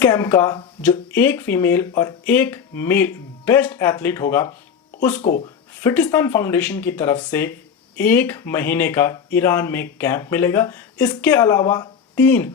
Camp का जो एक फीमेल और एक मेल बेस्ट एथलीट होगा उसको फिटिस्तान फाउंडेशन की तरफ से 1 महीने का ईरान में कैंप मिलेगा। इसके अलावा 3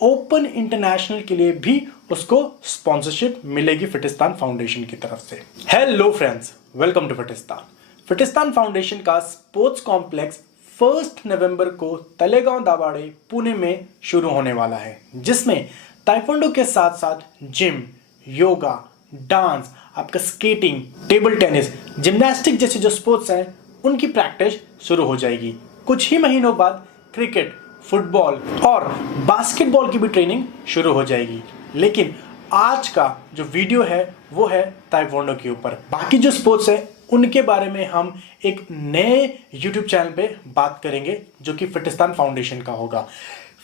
ओपन इंटरनेशनल के लिए भी उसको स्पॉन्सरशिप मिलेगी फिटिस्तान फाउंडेशन की तरफ से। Hello friends, welcome to Fitistan. Fitistan foundation का स्पोर्ट्स कॉम्प्लेक्स 1 नवंबर को तलेगांव दाभाडे पुणे में शुरू होने वाला है, जिसमें ताइक्वांडो के साथ साथ जिम, योगा, डांस, आपका स्केटिंग, टेबल टेनिस, जिम्नास्टिक जैसे जो स्पोर्ट्स हैं उनकी प्रैक्टिस शुरू हो जाएगी। कुछ ही महीनों बाद क्रिकेट, फुटबॉल और बास्केटबॉल की भी ट्रेनिंग शुरू हो जाएगी। लेकिन आज का जो वीडियो है वो है ताइक्वांडो के ऊपर। बाकी जो स्पोर्ट्स है उनके बारे में हम एक नए यूट्यूब चैनल पे बात करेंगे जो कि फिटिस्तान फाउंडेशन का होगा।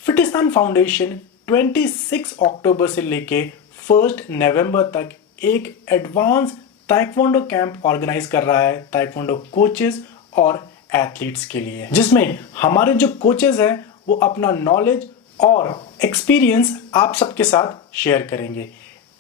फिटिस्तान फाउंडेशन 26 अक्टूबर से लेके 1 नवंबर तक एक एडवांस ताइक्वांडो कैंप ऑर्गेनाइज कर रहा है ताइक्वांडो कोचेस और एथलीट्स के लिए, जिसमें हमारे जो कोचेस हैं वो अपना नॉलेज और एक्सपीरियंस आप सबके साथ शेयर करेंगे।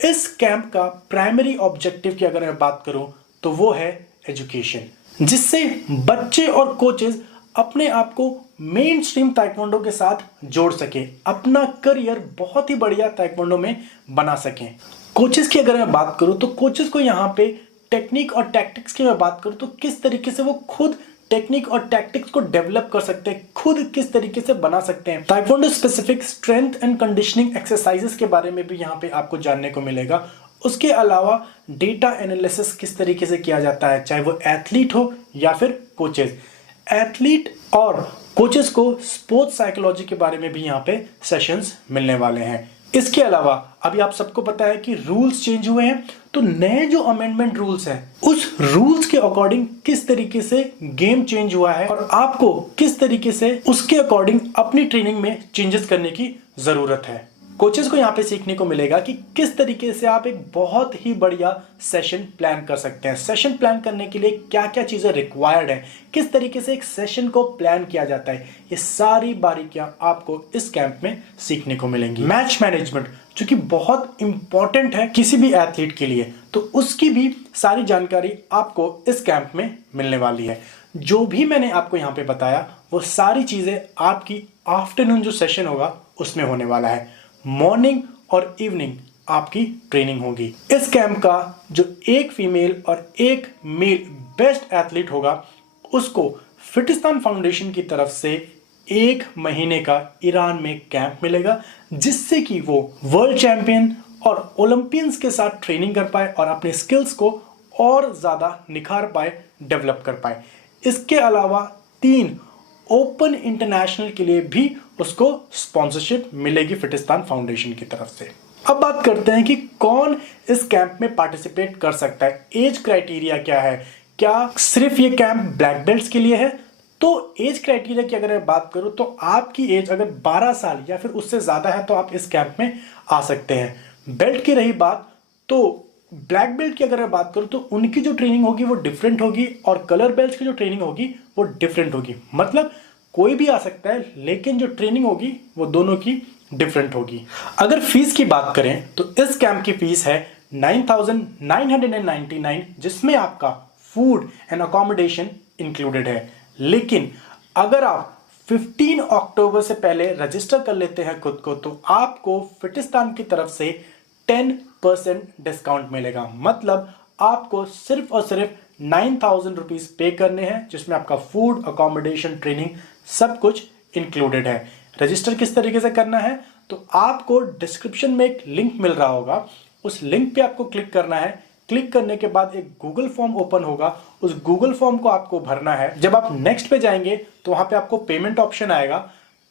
इस कैंप का प्राइमरी ऑब्जेक्टिव की अगर मैं बात करूं तो वो है एजुकेशन, जिससे बच्चे और कोचेस अपने आप को मेन स्ट्रीम ताइक्वांडो के साथ जोड़ सके, अपना करियर बहुत ही बढ़िया ताइक्वांडो में बना सकें। कोचेस की अगर मैं बात करूं तो कोचेस को यहाँ पे टेक्निक और टैक्टिक्स की मैं बात करूं तो किस तरीके से वो खुद टेक्निक और टैक्टिक्स को डेवलप कर सकते हैं, खुद किस तरीके से बना सकते हैं। Taekwondo specific strength and conditioning exercises के बारे में भी यहाँ पे आपको जानने को मिलेगा। उसके अलावा डेटा एनालिसिस किस तरीके से किया जाता है, चाहे वो एथलीट हो या फिर कोचेस। एथलीट और कोचेस को स्पोर्ट्स साइकोलॉजी के बारे में भी यहाँ पे सेशंस मिलने वाले हैं। इसके अलावा अभी आप सबको पता है कि रूल्स चेंज हुए हैं, तो नए जो अमेंडमेंट रूल्स हैं उस रूल्स के अकॉर्डिंग किस तरीके से गेम चेंज हुआ है और आपको किस तरीके से उसके अकॉर्डिंग अपनी ट्रेनिंग में चेंजेस करने की जरूरत है। कोचेस को यहाँ पे सीखने को मिलेगा कि किस तरीके से आप एक बहुत ही बढ़िया सेशन प्लान कर सकते हैं। सेशन प्लान करने के लिए क्या क्या चीजें रिक्वायर्ड है, किस तरीके से एक सेशन को प्लान किया जाता है, ये सारी बारीकियां आपको इस कैंप में सीखने को मिलेंगी। मैच मैनेजमेंट जो कि बहुत इंपॉर्टेंट है किसी भी एथलीट के लिए, तो उसकी भी सारी जानकारी आपको इस कैंप में मिलने वाली है। जो भी मैंने आपको यहाँ पे बताया वो सारी चीजें आपकी आफ्टरनून जो सेशन होगा उसमें होने वाला है। मॉर्निंग और इवनिंग आपकी ट्रेनिंग होगी। इस कैंप का जो एक फीमेल और एक मेल बेस्ट एथलीट होगा उसको फिटिस्तान फाउंडेशन की तरफ से 1 महीने का ईरान में कैंप मिलेगा, जिससे कि वो वर्ल्ड चैंपियन और ओलंपियंस के साथ ट्रेनिंग कर पाए और अपने स्किल्स को और ज्यादा निखार पाए, डेवलप कर पाए। इसके अलावा 3 ओपन इंटरनेशनल के लिए भी उसको स्पॉन्सरशिप मिलेगी फिटिस्तान फाउंडेशन की तरफ से। अब बात करते हैं कि कौन इस कैंप में पार्टिसिपेट कर सकता है। एज क्राइटेरिया क्या है, क्या सिर्फ ये कैंप ब्लैक बेल्ट्स के लिए है? तो एज क्राइटेरिया की अगर मैं बात करूं तो आपकी एज अगर 12 साल या फिर उससे ज्यादा है तो आप इस कैंप में आ सकते हैं। बेल्ट की रही बात तो ब्लैक बेल्ट की अगर मैं बात करूं तो उनकी जो ट्रेनिंग होगी वो डिफरेंट होगी और कलर बेल्ट की जो ट्रेनिंग होगी वो डिफरेंट होगी। मतलब कोई भी आ सकता है, लेकिन जो ट्रेनिंग होगी वो दोनों की डिफरेंट होगी। अगर फीस की बात करें तो इस कैंप की फीस है 9,999, जिसमें आपका फूड एंड अकोमोडेशन इंक्लूडेड है। लेकिन अगर आप 15 अक्टूबर से पहले रजिस्टर कर लेते हैं खुद को तो आपको फिटिस्तान की तरफ से 10% डिस्काउंट मिलेगा। मतलब आपको सिर्फ और सिर्फ 9,000 रुपीज पे करने हैं, जिसमें आपका फूड, अकोमोडेशन, ट्रेनिंग सब कुछ इंक्लूडेड है। रजिस्टर किस तरीके से करना है तो आपको डिस्क्रिप्शन में एक लिंक मिल रहा होगा, उस लिंक पे आपको क्लिक करना है। क्लिक करने के बाद एक गूगल फॉर्म ओपन होगा, उस गूगल फॉर्म को आपको भरना है। जब आप नेक्स्ट पे जाएंगे तो वहां पे आपको पेमेंट ऑप्शन आएगा।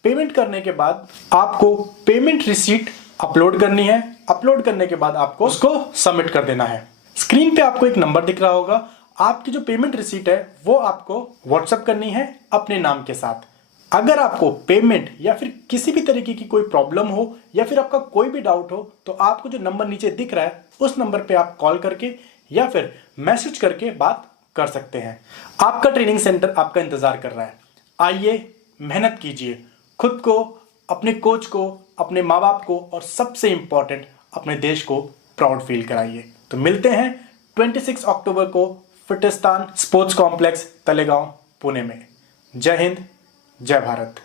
पेमेंट करने के बाद आपको पेमेंट रिसीट अपलोड करनी है। अपलोड करने के बाद आपको उसको सबमिट कर देना है। स्क्रीन पे आपको एक नंबर दिख रहा होगा, आपकी जो पेमेंट रिसीट है वो आपको व्हाट्सएप करनी है अपने नाम के साथ। अगर आपको पेमेंट या फिर किसी भी तरीके की कोई प्रॉब्लम हो या फिर आपका कोई भी डाउट हो तो आपको जो नंबर नीचे दिख रहा है उस नंबर पे आप कॉल करके या फिर मैसेज करके बात कर सकते हैं। आपका ट्रेनिंग सेंटर आपका इंतजार कर रहा है। आइए, मेहनत कीजिए, खुद को, अपने कोच को, अपने माँ बाप को और सबसे इंपॉर्टेंट अपने देश को प्राउड फील कराइए। तो मिलते हैं 26 अक्टूबर को फिटिस्तान स्पोर्ट्स कॉम्प्लेक्स तलेगांव पुणे में। जय हिंद, जय भारत।